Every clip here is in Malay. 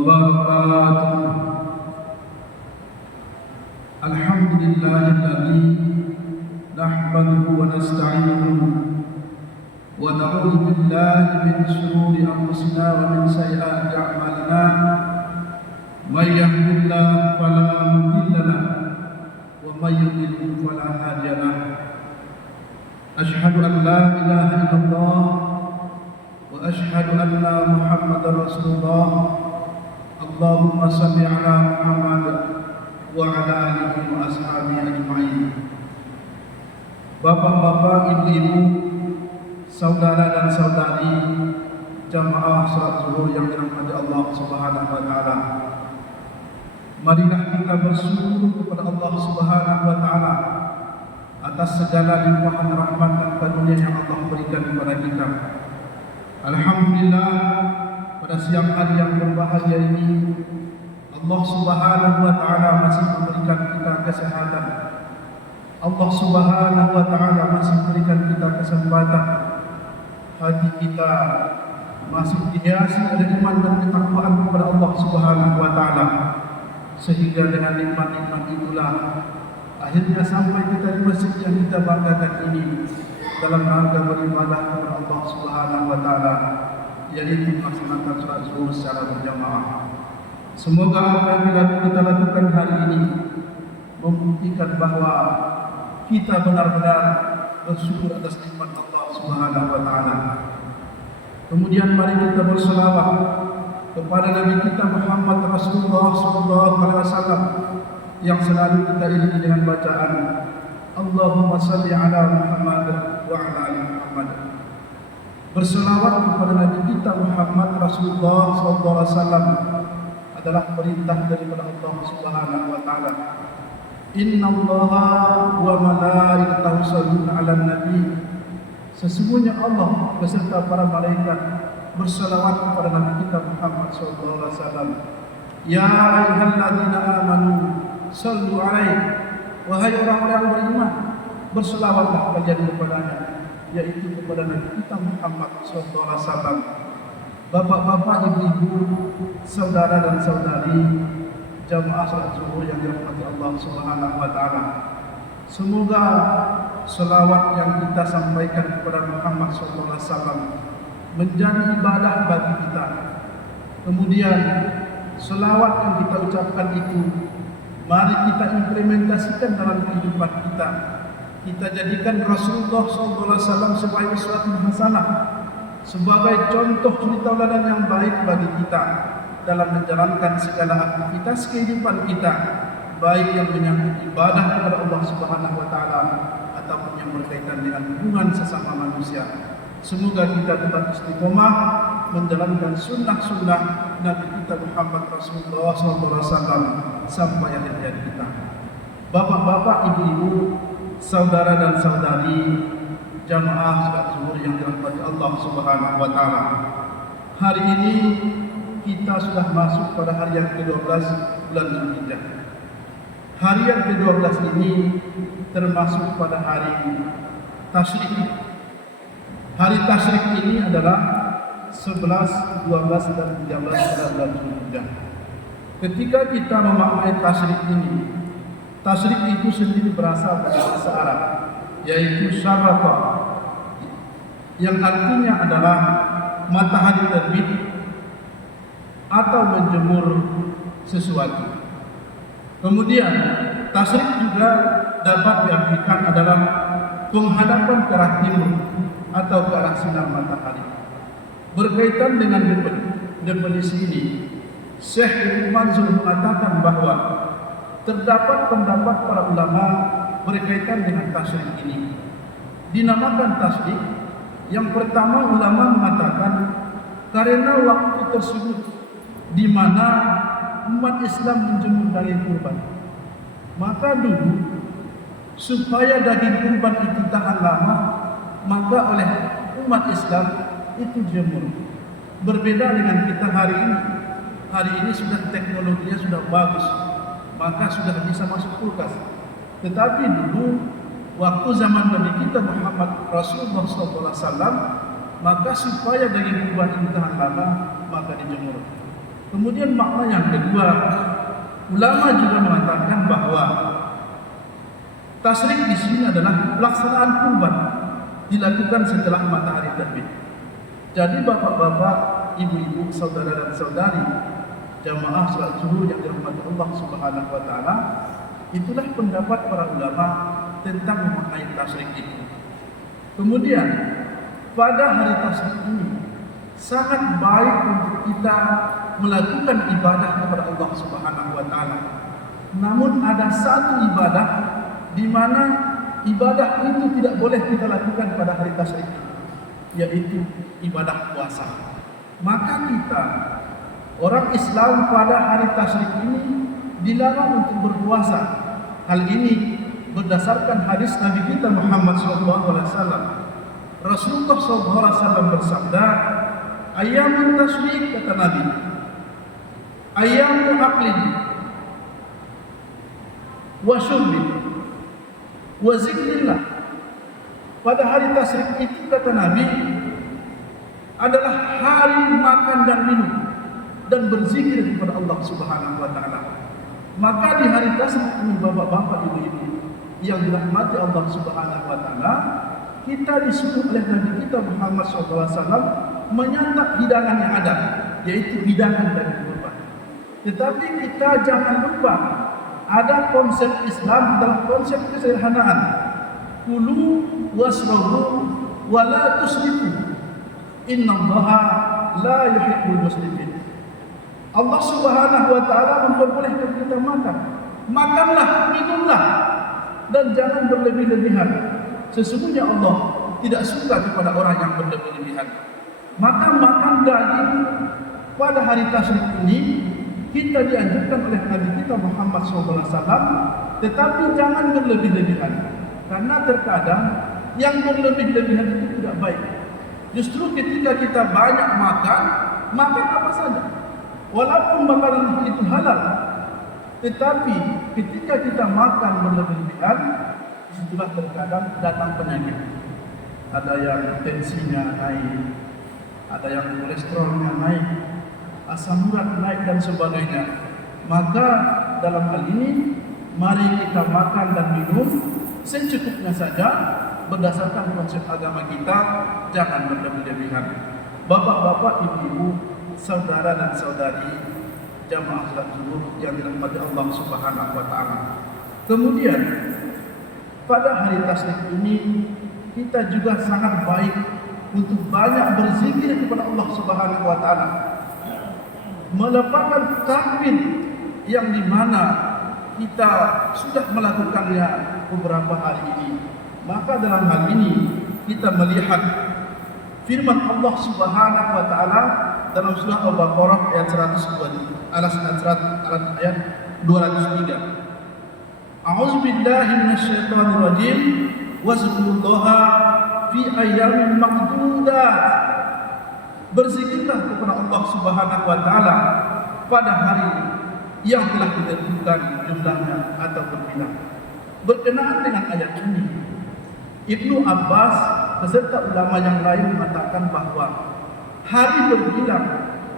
وبركاته. الحمد لله الذي نحمده ونستعينه ونعوذ بالله من شرور أنفسنا ومن سيئات أعمالنا. من يهد الله فلا مضل له ومن يضلل فلا هادي له. أشهد أن لا إله إلا الله وأشهد أن محمدا رسول الله. اللهم صل على محمد وعلى آله وأصحابه أجمعين. Bapak-bapak, ibu-ibu, saudara dan saudari jamaah salat zuhur yang dirahmati Allah Subhanahu wa taala. Marilah kita bersyukur kepada Allah Subhanahu wa taala atas segala limpahan rahmat dan karunia yang Allah berikan kepada kita. Alhamdulillah, pada siang hari yang berbahagia ini Allah Subhanahu wa taala masih memberikan kita kesehatan. Allah Subhanahu wa taala masih memberikan kita kesempatan. Hati kita masih dihiasi oleh iman dan ketakwaan kepada Allah Subhanahu wa taala. Sehingga dengan nikmat-nikmat itulah akhirnya sampai kita di masjid yang kita banggakan ini dalam rangka beribadah kepada Allah Subhanahu wa taala, yaitu melaksanakan salat zuhur secara berjamaah. Semoga apa yang kita lakukan hari ini membuktikan bahwa kita benar-benar bersyukur atas nikmat Allah Subhanahu wa taala. Kemudian mari kita berselawat kepada Nabi kita Muhammad Rasulullah sallallahu alaihi wasallam yang selalu kita iringi dengan bacaan Allahumma salli ala Muhammad wa ala ali Muhammad. Berselawat kepada Nabi kita Muhammad Rasulullah sallallahu alaihi wasallam adalah perintah daripada Allah Subhanahu wa taala. Innallaha wa malaikatahu yusholluna 'alan nabi. Sesungguhnya Allah beserta para malaikat berselawat kepada Nabi kita Muhammad sallallahu alaihi wasallam. Ya ayyuhalladzina amanu shallu 'alaihi. Wahai orang-orang beriman, berselawatlah kalian kepadanya, yaitu kepada Nabi kita Muhammad sallallahu alaihi wasallam. Bapak-bapak, ibu-ibu, saudara dan saudari jamaah salat zuhur yang dirahmati Allah Subhanahu wa taala. Semoga selawat yang kita sampaikan kepada Muhammad sallallahu alaihi wasallam menjadi ibadah bagi kita. Kemudian selawat yang kita ucapkan itu mari kita implementasikan dalam kehidupan kita. Kita jadikan Rasulullah sallallahu alaihi wasallam sebagai uswatun hasanah, sebagai contoh suri tauladan yang baik bagi kita dalam menjalankan segala aktivitas kehidupan kita, baik yang menyangkut ibadah kepada Allah Subhanahu wa taala ataupun yang berkaitan dengan hubungan sesama manusia. Semoga kita tetap istiqomah menjalankan sunnah-sunnah Nabi kita Muhammad Rasulullah SAW sampai akhir hayat kita. Bapak-bapak, ibu-ibu, saudara dan saudari jamaah salat zuhur yang dirahmati Allah Subhanahu wa taala. Hari ini kita sudah masuk pada hari yang ke-12 bulan Zulhijjah. Hari yang ke-12 ini termasuk pada hari Tasyrik. Hari Tasyrik ini adalah 11, 12 dan 13 bulan Zulhijjah. Ketika kita memaknai Tasyrik ini, Tasyrik itu sendiri berasal dari bahasa Arab, yaitu syarraqa, yang artinya adalah matahari terbit atau menjemur sesuatu. Kemudian tasyrik juga dapat diartikan adalah penghadapan ke arah timur atau ke arah sinar matahari. Berkaitan dengan definisi ini, Syekh Ibnu Mansur mengatakan bahwa terdapat pendapat para ulama berkaitan dengan tasyrik ini. Dinamakan tasyrik, yang pertama ulama mengatakan karena waktu tersebut di mana umat Islam menjemur daging kurban, maka dulu supaya daging kurban itu tahan lama, maka oleh umat Islam itu jemur. Berbeda dengan kita hari ini. Hari ini sudah teknologinya sudah bagus, maka sudah bisa masuk kulkas. Tetapi dulu waktu zaman Nabi kita Muhammad Rasulullah SAW, maka supaya daging kurban itu tahan lama, maka dijemur. Kemudian makna yang kedua, ulama juga mengatakan bahwa tasyrik di sini adalah pelaksanaan kurban dilakukan setelah matahari terbit. Jadi bapak-bapak, ibu-ibu, saudara dan saudari, jamaah salat zuhur yang dirahmati Allah Subhanahu wa taala, itulah pendapat para ulama tentang memaknai tasyrik itu. Kemudian pada hari tasyrik ini sangat baik untuk kita melakukan ibadah kepada Allah Subhanahu wa taala. Namun ada satu ibadah di mana ibadah itu tidak boleh kita lakukan pada hari tasyrik, yaitu ibadah puasa. Maka kita orang Islam pada hari tasyrik ini dilarang untuk berpuasa. Hal ini berdasarkan hadis Nabi kita Muhammad SAW. Rasulullah SAW bersabda, "Ayyamut tasyrik," kata Nabi, "ayyamu aqlin wa syurbin wa zikrillah." Pada hari tasyrik itu, kata Nabi, adalah hari makan dan minum dan berzikir kepada Allah Subhanahu wa taala. Maka di hari tasyrik ini, bapak-bapak, ibu-ibu yang dirahmati Allah Subhanahu wa taala, kita disuruh oleh Nabi kita Muhammad SAW menyantap hidangan yang ada, yaitu hidangan dari kurban. Tetapi kita jangan lupa, ada konsep Islam adalah konsep kesederhanaan. Kulu wasrabu wa la tusrifu, innallaha la yuhibbul musrifin. Allah Subhanahu wa taala memperbolehkan kita makan. Makanlah, minumlah, dan jangan berlebih-lebihan. Sesungguhnya Allah tidak suka kepada orang yang berlebih-lebihan. Maka makan daging pada hari tasyrik ini kita dianjurkan oleh Nabi kita Muhammad SAW, tetapi jangan berlebih-lebihan. Karena terkadang yang berlebih-lebihan itu tidak baik. Justru ketika kita banyak makan apa saja, walaupun makanan itu halal, tetapi ketika kita makan berlebih-lebihan, disitulah terkadang datang penyakit. Ada yang tensinya naik, ada yang kolesterolnya naik, asam urat naik dan sebagainya. Maka dalam hal ini, mari kita makan dan minum secukupnya saja berdasarkan konsep agama kita, jangan berlebih-lebihan. Bapak-bapak, ibu-ibu, saudara dan saudari, jamaah salat zuhur yang dirahmati Allah Subhanahu wa taala. Kemudian pada hari tasyrik ini kita juga sangat baik untuk banyak berzikir kepada Allah Subhanahu wa taala. Melepaskan takbir yang dimana kita sudah melakukannya beberapa hari ini. Maka dalam hal ini kita melihat firman Allah Subhanahu wa taala dalam surah Al-Baqarah ayat 102, ayat 203. A'udzu billahi minasyaitonir rajim. Wazkurullaha fi ayyamin ma'dudat. Berzikirlah kepada Allah Subhanahu wa taala pada hari yang telah ditentukan jumlahnya atau berbilang. Berkenaan dengan ayat ini, Ibnu Abbas beserta ulama yang lain mengatakan bahwa hari berbilang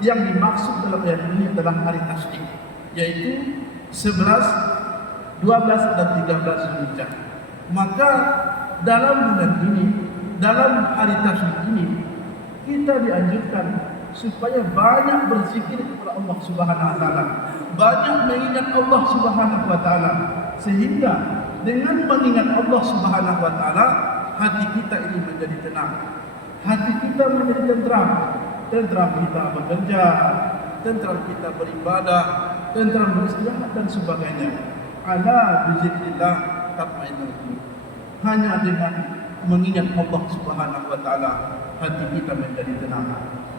yang dimaksud dalam ayat ini adalah hari tasyrik, yaitu 11, 12 dan 13 Zulhijjah. Maka dalam bulan ini, dalam hari tasyrik ini, kita dianjurkan supaya banyak berzikir kepada Allah Subhanahu wa taala, banyak mengingat Allah Subhanahu wa taala, sehingga dengan mengingat Allah Subhanahu wa taala, hati kita ini menjadi tenang, hati kita menjadi tentram kita bekerja, tentram kita beribadah, tentram beristirahat dan sebagainya. Ala bizikrillah tatmainnul qulub. Hanya dengan mengingat Allah Subhanahu wa taala, hati kita menjadi tenang.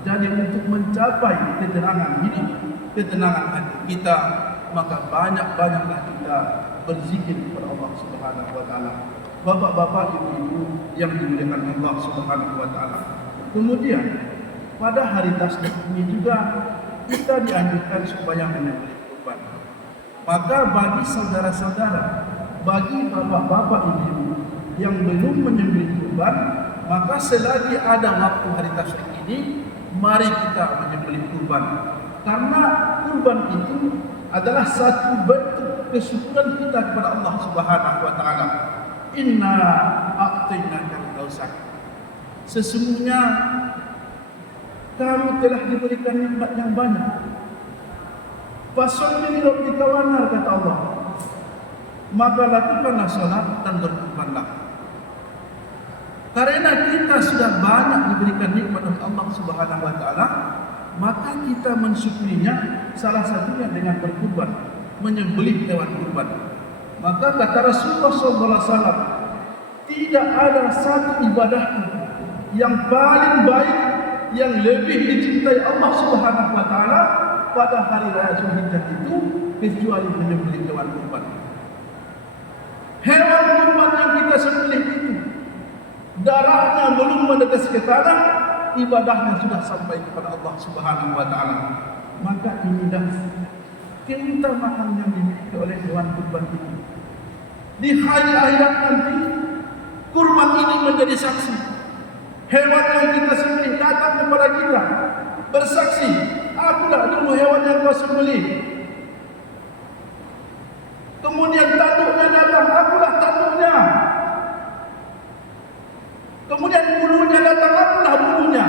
Jadi untuk mencapai ketenangan hidup, ketenangan hati kita, maka banyak-banyaklah kita berzikir kepada Allah Subhanahu wa taala. Bapak-bapak, ibu-ibu yang dimuliakan Allah Subhanahu wa taala. Kemudian pada hari tasyrik ini juga kita dianjurkan supaya menyembelih kurban. Maka bagi saudara-saudara, bagi bapak-bapak, ibu-ibu yang belum menyembelih kurban, maka selagi ada waktu hari tasyrik ini, mari kita menyembelih kurban. Karena kurban itu adalah satu bentuk kesyukuran kita kepada Allah Subhanahu wa taala. Inna a'tainaka al-kautsar. Sesungguhnya kamu telah diberikan nikmat yang banyak. Fasholli li rabbika wanhar, kata Allah. Maka lakukanlah salat dan berkurbanlah. Karena kita sudah banyak diberikan nikmat oleh Allah Subhanahu wa taala, maka kita mensyukurinya salah satunya dengan berkurban, menyembelih hewan kurban. Maka kata Rasulullah SAW, tidak ada satu ibadah yang paling baik, yang lebih dicintai Allah Subhanahu wa taala pada hari raya Zulhijjah itu kecuali menyembelih hewan kurban. Hewan kurban yang kita sembelih itu darahnya belum menetes ke tanah, ibadahnya sudah sampai kepada Allah Subhanahu wa taala. Maka inilah keutamaan yang dimiliki oleh hewan kurban itu. Di hari akhirat nanti kurban ini menjadi saksi. Hewan yang kita sembelih datang kepada kita bersaksi, akulah dulu hewan yang kau sembelih. Kemudian tanduknya datang, akulah tanduknya. Kemudian bulunya datang, akulah bulunya.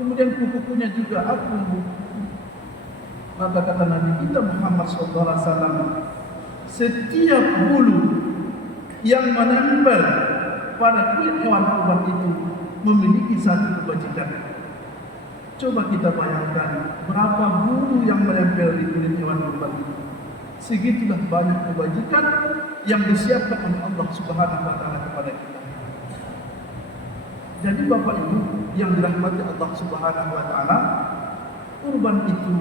Kemudian kuku-kukunya juga, akulah kuku. Maka kata Nabi kita Muhammad SAW, setiap bulu yang menempel pada kulit hewan kurban itu memiliki satu kebajikan. Coba kita bayangkan berapa bulu yang menempel di kulit hewan kurban itu. Segitulah banyak kebajikan yang disiapkan oleh Allah Subhanahu wa taala kepada kita. Jadi Bapak Ibu yang dirahmati Allah Subhanahu wa taala, kurban itu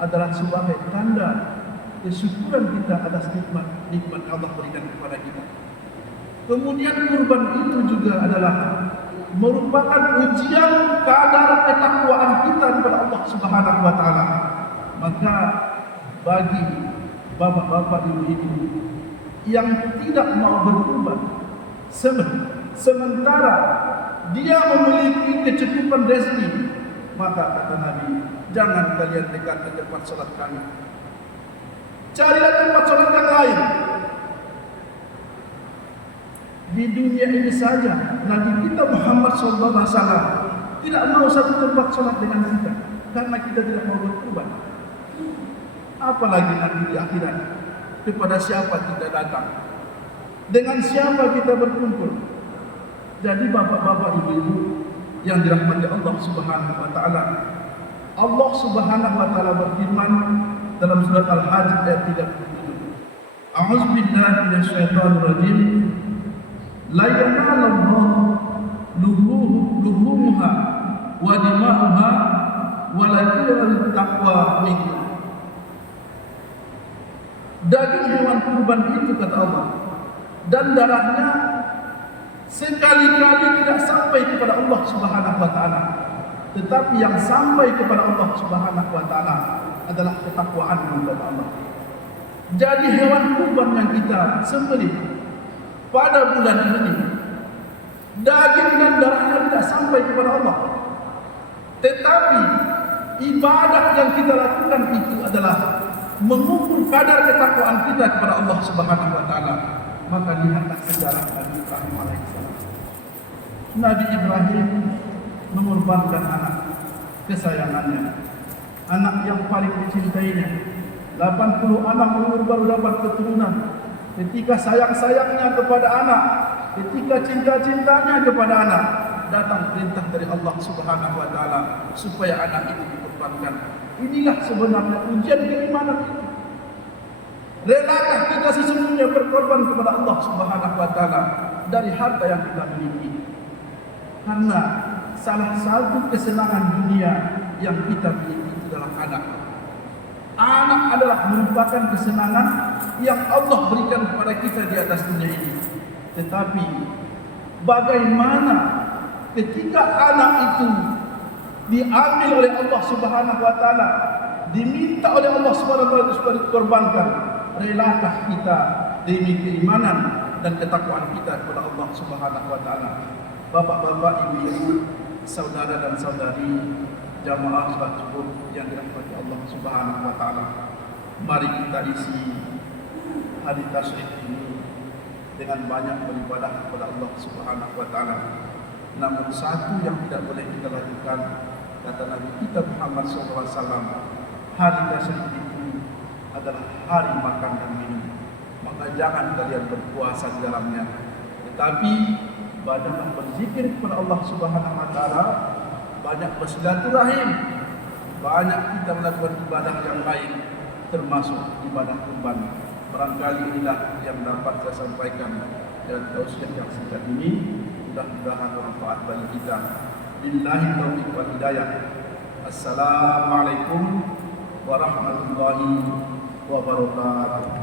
adalah sebagai tanda kesyukuran kita atas nikmat Allah berikan kepada kita. Kemudian kurban itu juga adalah merupakan ujian kadar ketakwaan kita kepada Allah Subhanahu wa taala. Maka bagi bapak-bapak, ibu-ibu yang tidak mau berkurban sementara dia memiliki kecukupan rezeki, maka kata Nabi, jangan kalian dekat ke tempat salat kami. Carilah tempat salat yang lain. Di dunia ini saja Nabi kita Muhammad SAW tidak mau satu tempat salat dengan kita karena kita tidak mau berkurban. Apalagi nanti di akhirat, kepada siapa kita datang, dengan siapa kita berkumpul. Jadi bapak-bapak, ibu-ibu yang dirahmati Allah Subhanahu wa taala, Allah Subhanahu wa taala berfirman dalam surat Al-Hajj ayat 37. A'udzubillahi minasyaitonir rajim. La yanalallahu luhumuha wa dima'uha walakin taqwa minkum. Daging hewan kurban itu, kata Allah, dan darahnya sekali-kali tidak sampai kepada Allah Subhanahu wa taala, tetapi yang sampai kepada Allah Subhanahu wa taala adalah ketakwaan kepada Allah. Jadi hewan kurban yang kita sembelih pada bulan ini, daging dan darahnya tidak sampai kepada Allah, tetapi ibadah yang kita lakukan itu adalah mengukur kadar ketakwaan kita kepada Allah Subhanahu wa taala. Maka lihatlah sejarah Nabi Ibrahim alaihissalam. Nabi Ibrahim mengorbankan anak kesayangannya, anak yang paling dicintainya. 80 anak umur baru dapat keturunan. Ketika sayang-sayangnya kepada anak, ketika cinta-cintanya kepada anak, datang perintah dari Allah Subhanahu wa taala supaya anak itu dikorbankan. Inilah sebenarnya ujian keimanan itu. Relakah kita sesungguhnya berkorban kepada Allah Subhanahu wa taala dari harta yang kita miliki? Karena salah satu kesenangan dunia yang kita miliki itu adalah anak. Anak adalah merupakan kesenangan yang Allah berikan kepada kita di atas dunia ini. Tetapi bagaimana ketika anak itu diambil oleh Allah Subhanahu wa taala, diminta oleh Allah Subhanahu wa taala supaya dikorbankan, relakah kita demi keimanan dan ketakwaan kita kepada Allah Subhanahu wa taala? Bapak-bapak, ibu-ibu, saudara dan saudari jamaah salat subuh yang dirahmati Allah Subhanahu wa taala. Mari kita isi hari tasyrik ini dengan banyak beribadah kepada Allah Subhanahu wa taala. Namun satu yang tidak boleh kita lakukan, kata Nabi kita Muhammad SAW, hari tasyrik itu adalah hari makan dan minum. Maka jangan kalian berpuasa di dalamnya, tetapi banyaklah berzikir kepada Allah Subhanahu wa taala, banyak bersilaturahim, banyak kita melakukan ibadah yang lain termasuk ibadah kurban. Barangkali inilah yang dapat saya sampaikan dan tausiah yang singkat ini, mudah-mudahan bermanfaat bagi kita. Billahi taufiq wal hidayah. Assalamualaikum warahmatullahi wabarakatuh.